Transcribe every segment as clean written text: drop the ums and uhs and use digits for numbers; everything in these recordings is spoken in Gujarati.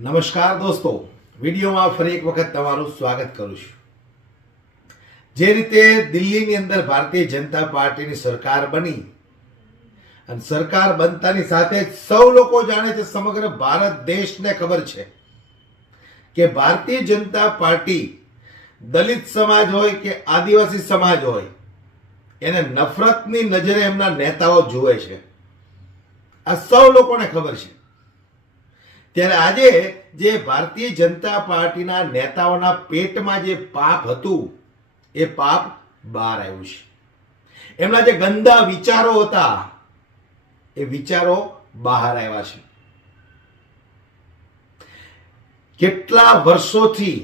નમસ્કાર દોસ્તો, વિડીયોમાં ફરી એક વખત તમારું સ્વાગત કરું છું। જે રીતે દિલ્હીની અંદર ભારતીય જનતા પાર્ટીની સરકાર બની અને સરકાર બનતાની સાથે જ સૌ લોકો જાણે છે, સમગ્ર ભારત દેશને ખબર છે કે ભારતીય જનતા પાર્ટી દલિત સમાજ હોય કે આદિવાસી સમાજ હોય એને નફરતની નજરે એમના નેતાઓ જુએ છે। આ સૌ લોકોને ખબર છે। ત્યારે આજે જે ભારતીય જનતા પાર્ટીના નેતાઓના પેટમાં જે પાપ હતું એ પાપ બહાર આવ્યું છે। એમના જે ગંદા વિચારો હતા એ વિચારો બહાર આવ્યા છે। કેટલા વર્ષોથી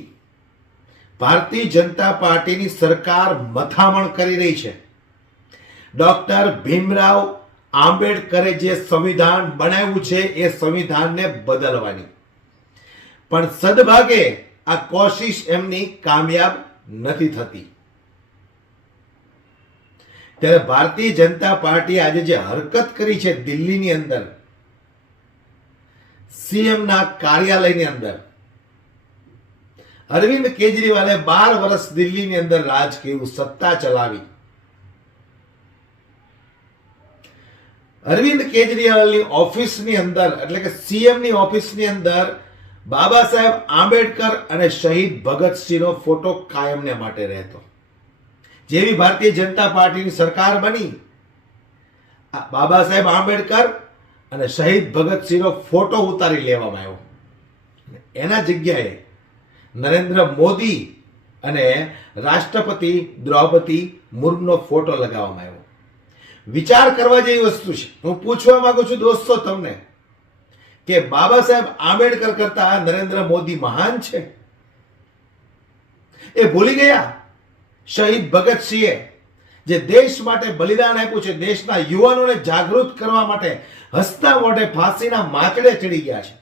ભારતીય જનતા પાર્ટીની સરકાર મથામણ કરી રહી છે। ડોક્ટર ભીમરાવ આંબેડકરે જે સંવિધાન બનાવ્યું છે એ સંવિધાનને બદલવાની, પણ સદભાગે આ કોશિશ એમની કામયાબ નથી થતી। ત્યારે ભારતીય જનતા પાર્ટી આજે જે હરકત કરી છે દિલ્હીની અંદર, સીએમ ના કાર્યાલયની અંદર, અરવિંદ કેજરીવાલે 12 વર્ષ દિલ્હીની અંદર રાજ કર્યું, સત્તા ચલાવી। અરવિંદ કેજરીવાલની ઓફિસની અંદર એટલે કે સીએમની ઓફિસની અંદર બાબા સાહેબ આંબેડકર અને શહીદ ભગતસિંહનો ફોટો કાયમને માટે રહેતો। જેવી ભારતીય જનતા પાર્ટીની સરકાર બની, બાબા સાહેબ આંબેડકર અને શહીદ ભગતસિંહનો ફોટો ઉતારી લેવામાં આવ્યો। એના જગ્યાએ નરેન્દ્ર મોદી અને રાષ્ટ્રપતિ દ્રૌપદી મુર્મુનો ફોટો લગાવવામાં આવ્યો। વિચાર કરવા જેવી વસ્તુ છે। હું પૂછવા માંગુ છું દોસ્તો તમને કે બાબા સાહેબ આંબેડકર કરતા નરેન્દ્ર મોદી મહાન છે? એ ભૂલી ગયા શહીદ ભગતસિંહે જે દેશ માટે બલિદાન આપ્યું છે, દેશના યુવાનોને જાગૃત કરવા માટે હસતા મોઢે ફાંસીના માંચડે ચડી ગયા છે।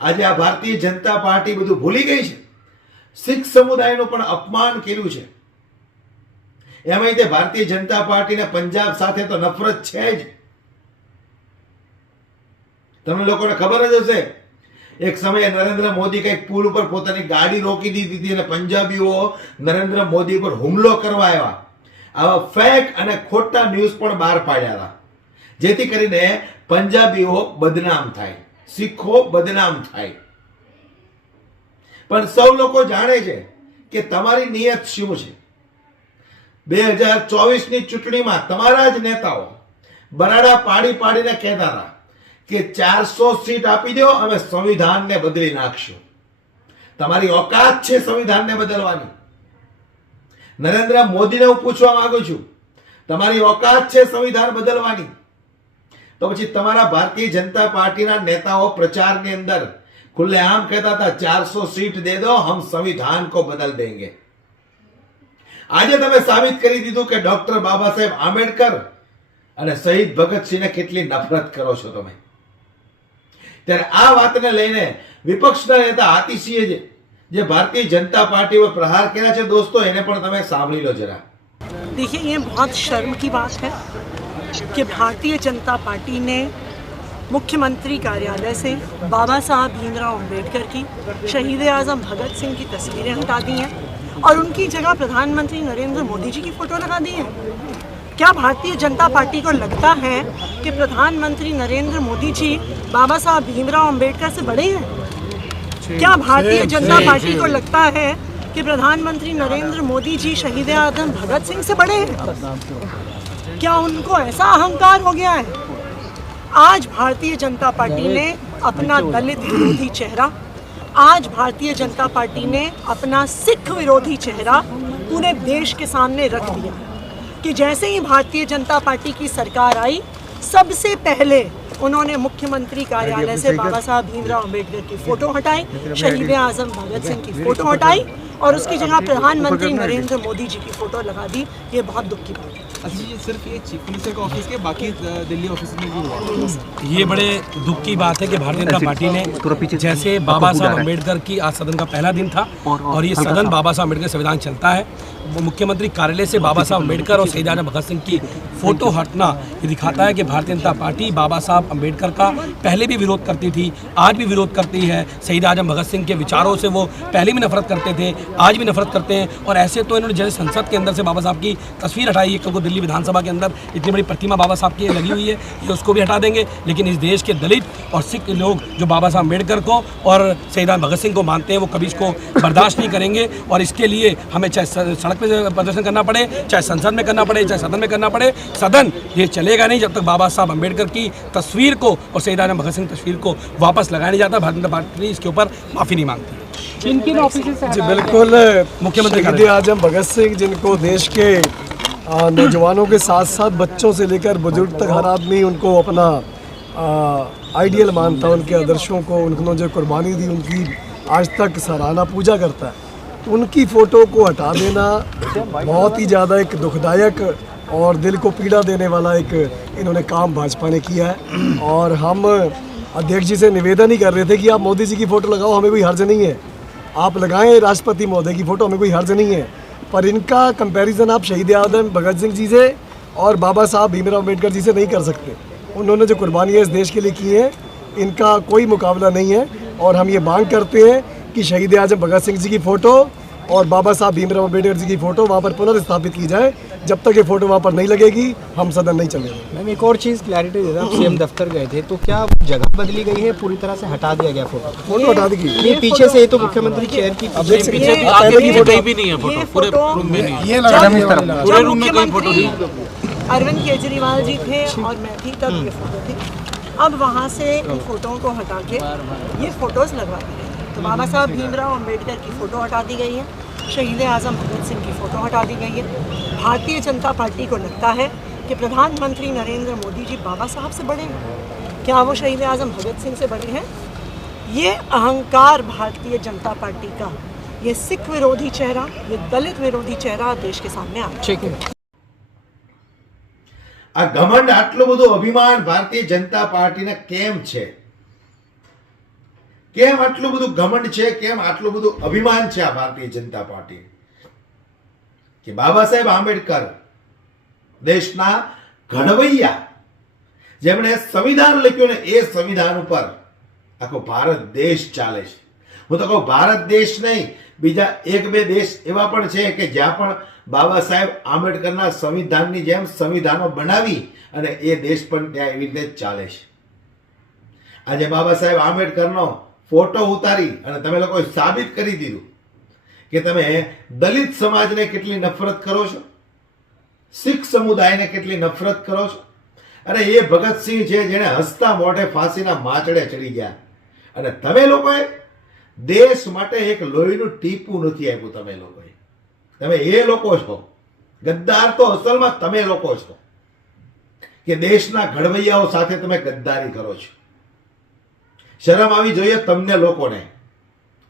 આજે આ ભારતીય જનતા પાર્ટી બધું ભૂલી ગઈ છે। શીખ સમુદાયનું પણ અપમાન કર્યું છે। એમાં તે ભારતીય જનતા પાર્ટીને પંજાબ સાથે તો નફરત છે જ। તમને લોકોને ખબર જ હશે, એક સમયે નરેન્દ્ર મોદી કઈક પુલ ઉપર પોતાની ગાડી રોકી દીધી હતી અને પંજાબીઓ નરેન્દ્ર મોદી પર હુમલો કરવા આવ્યા। આવા ફેક અને ખોટા ન્યૂઝ પણ બહાર પાડ્યા હતા, જેથી કરીને પંજાબીઓ બદનામ થાય, શીખો બદનામ થાય। પણ સૌ લોકો જાણે છે કે તમારી નિયત શું છે। 2024ની ચૂંટણીમાં તમારા જ નેતાઓ બરાડા પાડીને કહેતા હતા કે 400 સીટ આપી દો, અમે સંવિધાનને બદલી નાખશું। તમારી औकात છે સંવિધાનને બદલવાની? નરેન્દ્ર મોદીને હું પૂછવા માંગુ છું, તમારી औकात છે સંવિધાન બદલવાની? તો પછી તમારા ભારતીય જનતા પાર્ટીના નેતાઓ પ્રચારની અંદર ખુલ્લેઆમ કહેતા હતા 400 सीट दे दो, हम संविधान को बदल देंगे। આજે તમે સાબિત કરી દીધું કે ડોક્ટર બાબા સાહેબ આંબેડકર અને શહીદ ભગતસિંહને કેટલી નફરત કરો છો તમે। ત્યારે આ વાતને લઈને વિપક્ષના નેતા આતિશીએ જે ભારતીય जनता पार्टी पर प्रहार किया है दोस्तों, એને પણ તમે સાંભળી લો જરા। देखिए, ये बहुत शर्म की बात है कि भारतीय जनता पार्टी ने मुख्यमंत्री कार्यालय से बाबा साहब भीमराव अम्बेडकर की, शहीद आज़म भगत सिंह की तस्वीरें हटा दी हैं और उनकी जगह प्रधानमंत्री नरेंद्र मोदी जी की फोटो लगा दी है। क्या भारतीय जनता पार्टी को लगता है कि प्रधानमंत्री नरेंद्र मोदी जी बाबा साहब भीमराव अम्बेडकर से बड़े हैं? क्या भारतीय जनता पार्टी को लगता है कि प्रधानमंत्री नरेंद्र मोदी जी शहीद आज़म भगत सिंह से बड़े हैं? क्या उनको ऐसा अहंकार हो गया है? आज भारतीय जनता पार्टी ने अपना दलित विरोधी चेहरा, आज भारतीय जनता पार्टी ने अपना सिख विरोधी चेहरा पूरे देश के सामने रख दिया कि जैसे ही भारतीय जनता पार्टी की सरकार आई, सबसे पहले उन्होंने मुख्यमंत्री कार्यालय से बाबा साहब भीमराव अम्बेडकर की फोटो हटाई, शहीद आज़म भगत सिंह की फोटो हटाई और उसकी जगह प्रधानमंत्री नरेंद्र मोदी जी की फोटो लगा दी। ये बहुत दुख की बात है। अच्छा, ये सिर्फ ये चीफ मिनिस्टर का ऑफिस के बाकी दिल्ली ऑफिस में भी हुआ? ये बड़े दुख की बात है कि भारतीय जनता पार्टी ने जैसे बाबा साहब अम्बेडकर की आज सदन का पहला दिन था और ये सदन बाबा साहब अम्बेडकर संविधान चलता है, वो मुख्यमंत्री कार्यालय से बाबा साहब अम्बेडकर और शहीद आजम भगत सिंह की फोटो हटना ये दिखाता है कि भारतीय जनता पार्टी बाबा साहब अम्बेडकर का पहले भी विरोध करती थी, आज भी विरोध करती है। शहीद आजम भगत सिंह के विचारों से वो पहले भी नफरत करते थे, आज भी नफरत करते हैं। और ऐसे तो इन्होंने जैसे संसद के अंदर से बाबा साहब की तस्वीर हटाई है, क्योंकि दिल्ली विधानसभा के अंदर इतनी बड़ी प्रतिमा बाबा साहब की लगी हुई है, ये उसको भी हटा देंगे। लेकिन इस देश के दलित और सिख लोग जो बाबा साहब अम्बेडकर को और शहीद आजम भगत सिंह को मानते हैं, वो कभी इसको बर्दाश्त नहीं करेंगे। और इसके लिए हमें चाहे सड़क पर प्रदर्शन करना पड़े, चाहे संसद में करना पड़े, चाहे सदन में करना पड़े, सदन ये चलेगा नहीं जब तक बाबा साहब अम्बेडकर की तस्वीर को और शहीद आजम भगत सिंह तस्वीर को वापस लगाया नहीं जाता। भारतीय जनता पार्टी इसके ऊपर माफ़ी नहीं मांगती। किन किन ऑफिस से? जी बिल्कुल, मुख्यमंत्री शहीद आजम भगत सिंह जिनको देश के नौजवानों के साथ साथ बच्चों से लेकर बुजुर्ग तक हर आदमी उनको अपना आइडियल मानता, उनके आदर्शों को, उन्होंने जो कुर्बानी दी उनकी आज तक सराहना पूजा करता है। उनकी फ़ोटो को हटा देना बहुत ही ज़्यादा एक दुखदायक और दिल को पीड़ा देने वाला एक इन्होंने काम भाजपा ने किया है। और हम अध्यक्ष जी से निवेदन ही कर रहे थे कि आप मोदी जी की फ़ोटो लगाओ, हमें कोई हर्ज नहीं है, आप लगाएं राष्ट्रपति महोदय की फ़ोटो, हमें कोई हर्ज नहीं है। पर इनका कंपैरिजन आप शहीद आजम भगत सिंह जी से और बाबा साहब भीमराव अम्बेडकर जी से नहीं कर सकते। उन्होंने जो कुर्बानियाँ इस देश के लिए की हैं, इनका कोई मुकाबला नहीं है। और हम ये मांग करते हैं कि शहीद आजम भगत सिंह जी की फ़ोटो और बाबा साहब भीमराव अम्बेडकर जी की फ़ोटो वहाँ पर पुनर्स्थापित की जाए। जब तक ये फ़ोटो वहाँ पर नहीं लगेगी हम सदन नहीं चलेंगे। मैम एक और चीज़ क्लैरिटी दे दें, आप सीएम दफ्तर गए थे तो क्या जगह बदली गई है, पूरी तरह से हटा दिया गया फोटो हटा दी गई। ये पीछे से तो मुख्यमंत्री चेयर की अब देख सकते ये- हैं पहले की फोटो भी नहीं है ये फोटो ये लगा इस तरफ। जब मुख्यमंत्री अरविंद केजरीवाल जी थे और मैं थी तब ये फोटो थी। अब वहाँ से इन फोटोओं को हटा के ये फोटोज़ लगवा दी गई। तो बाबा साहब भीमराव अम्बेडकर की फ़ोटो हटा दी गई है, शहीद आज़म भगत सिंह की फ़ोटो हटा दी गई है। भारतीय जनता पार्टी को लगता है कि प्रधानमंत्री नरेंद्र मोदी जी बाबा साहब से बड़े हैं, क्या वो शहीद आज़म भगत सिंह से बड़े हैं? ये अहंकार भारतीय जनता पार्टी का, ये सिख विरोधी चेहरा, ये दलित विरोधी चेहरा देश के सामने आ रहा है। આ ઘમંડ આટલું બધું અભિમાન ભારતીય જનતા પાર્ટીને કેમ છે? કેમ આટલું બધું ઘમંડ છે? કેમ આટલું બધું અભિમાન છે આ ભારતીય જનતા પાર્ટી? કે બાબા સાહેબ આંબેડકર દેશના ઘડવૈયા, જેમણે સંવિધાન લખ્યું ને એ સંવિધાન ઉપર આખો ભારત દેશ ચાલે છે. હું તો કહું ભારત દેશ નહીં, બીજા એક બે દેશ એવા પણ છે કે જ્યાં પણ બાબા સાહેબ આંબેડકરના સંવિધાનની જેમ સંવિધાનો બનાવી અને એ દેશ પણ ત્યાં એવી રીતે જ ચાલે છે. આજે બાબા સાહેબ આંબેડકરનો ફોટો ઉતારી અને તમે લોકોએ સાબિત કરી દીધું કે તમે દલિત સમાજને કેટલી નફરત કરો છો, શીખ સમુદાયને કેટલી નફરત કરો છો. અને એ ભગતસિંહ છે જેણે હસતા મોઢે ફાંસીના માચડે ચડી ગયા, અને તમે લોકોએ દેશ માટે એક લોહીનું ટીપું નથી આપ્યું. તમે એ લોકો છો, ગદ્દાર તો અસલમાં તમે લોકો છો કે દેશના ઘડવૈયાઓ સાથે તમે ગદ્દારી કરો છો. શરમ આવી જોઈએ તમને લોકોને.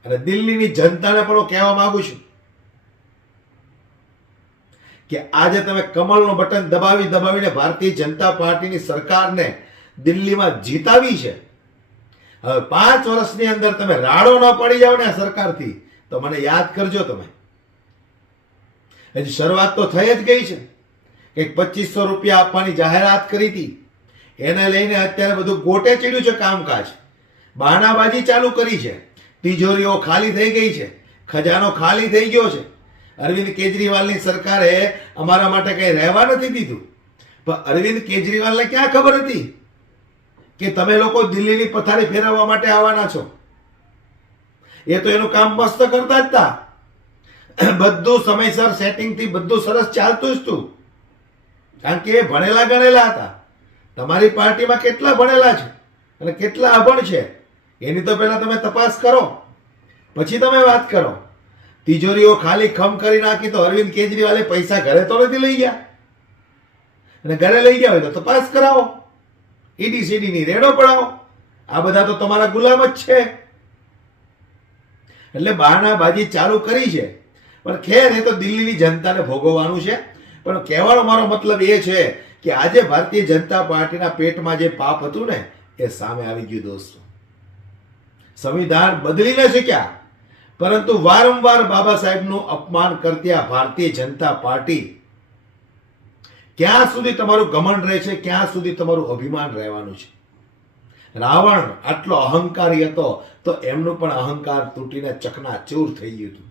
અને દિલ્હીની જનતાને પણ હું કહેવા માંગુ છું કે આજે તમે કમળનું બટન દબાવી દબાવીને ભારતીય જનતા પાર્ટીની સરકારને દિલ્હીમાં જીતાવી છે. હવે 5 વર્ષની અંદર તમે રાડો ન પડી જાવ ને આ સરકારથી તો મને યાદ કરજો. તમે હજી શરૂઆત તો થઈ જ ગઈ છે. કંઈક 2500 રૂપિયા આપવાની જાહેરાત કરી હતી, એને લઈને અત્યારે બધું ગોટે ચડ્યું છે કામકાજ. બહાનાબાજી ચાલુ કરી છે, તિજોરીઓ ખાલી થઈ ગઈ છે, ખજાનો ખાલી થઈ ગયો છે. અરવિંદ કેજરીવાલની સરકારે અમારા માટે કંઈ રહેવા નથી દીધું. પણ અરવિંદ કેજરીવાલને ક્યાં ખબર હતી કે તમે લોકો દિલ્હીની પથારી ફેરવવા માટે આવવાના છો? એ તો એનું કામ મસ્ત કરતા જ હતા. બધું સમયસર સેટિંગથી બધું સરસ ચાલતું જ હતું, કારણ કે એ ભણેલા ગણેલા હતા. તમારી પાર્ટીમાં કેટલા ભણેલા છે અને કેટલા અભણ છે એની તો પહેલા તમે તપાસ કરો, પછી તમે વાત કરો. તિજોરીઓ ખાલી ખમ કરી નાખી તો અરવિંદ કેજરીવાલે પૈસા ઘરે તો નથી લઈ ગયા, અને ઘરે લઈ ગયા હોય તો તપાસ કરાવો, ઈડીસીડીની રેડો પડાવો. આ બધા તો તમારા ગુલામ જ છે. એટલે બહાનાબાજી ચાલુ કરી છે, પણ ખેર એ તો દિલ્હીની જનતાને ભોગવવાનું છે. પણ કહેવાનો મારો મતલબ એ છે કે આજે ભારતીય જનતા પાર્ટીના પેટમાં જે પાપ હતું ને એ સામે આવી ગયું દોસ્તો. સંવિધાન બદલી ન શક્યા, પરંતુ વારંવાર બાબા સાહેબનું અપમાન કરતી આ ભારતીય જનતા પાર્ટી ક્યાં સુધી તમારું ઘમંડ રહે છે, ક્યાં સુધી તમારું અભિમાન રહેવાનું છે. રાવણ આટલો અહંકારી હતો તો એમનું પણ અહંકાર તૂટીને ચકનાચૂર થઈ ગયું હતું.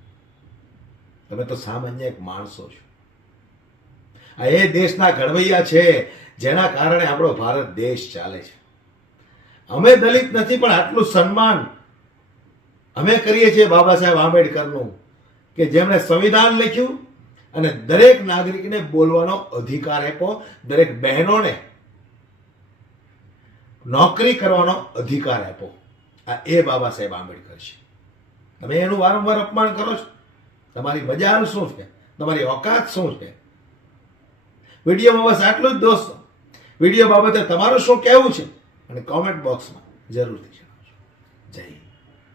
તમે તો સામાન્ય એક માણસો છો. આ એ દેશના ઘડવૈયા છે જેના કારણે આપણો ભારત દેશ ચાલે છે. અમે દલિત નથી, પણ આટલું સન્માન અમે કરીએ છીએ બાબા સાહેબ આંબેડકરનું, કે જેમણે સંવિધાન લખ્યું અને દરેક નાગરિકને બોલવાનો અધિકાર આપ્યો, દરેક બહેનોને નોકરી કરવાનો અધિકાર આપ્યો. આ એ બાબા સાહેબ આંબેડકર છે. તમે એનું વારંવાર અપમાન કરો છો. તમારી મજાલ શું છે? તમારી ઓકાત શું છે? વિડીયોમાં બસ આટલું જ દોસ્તો. વિડીયો બાબતે તમારું શું કહેવું છે અને કોમેન્ટ બોક્સમાં જરૂરથી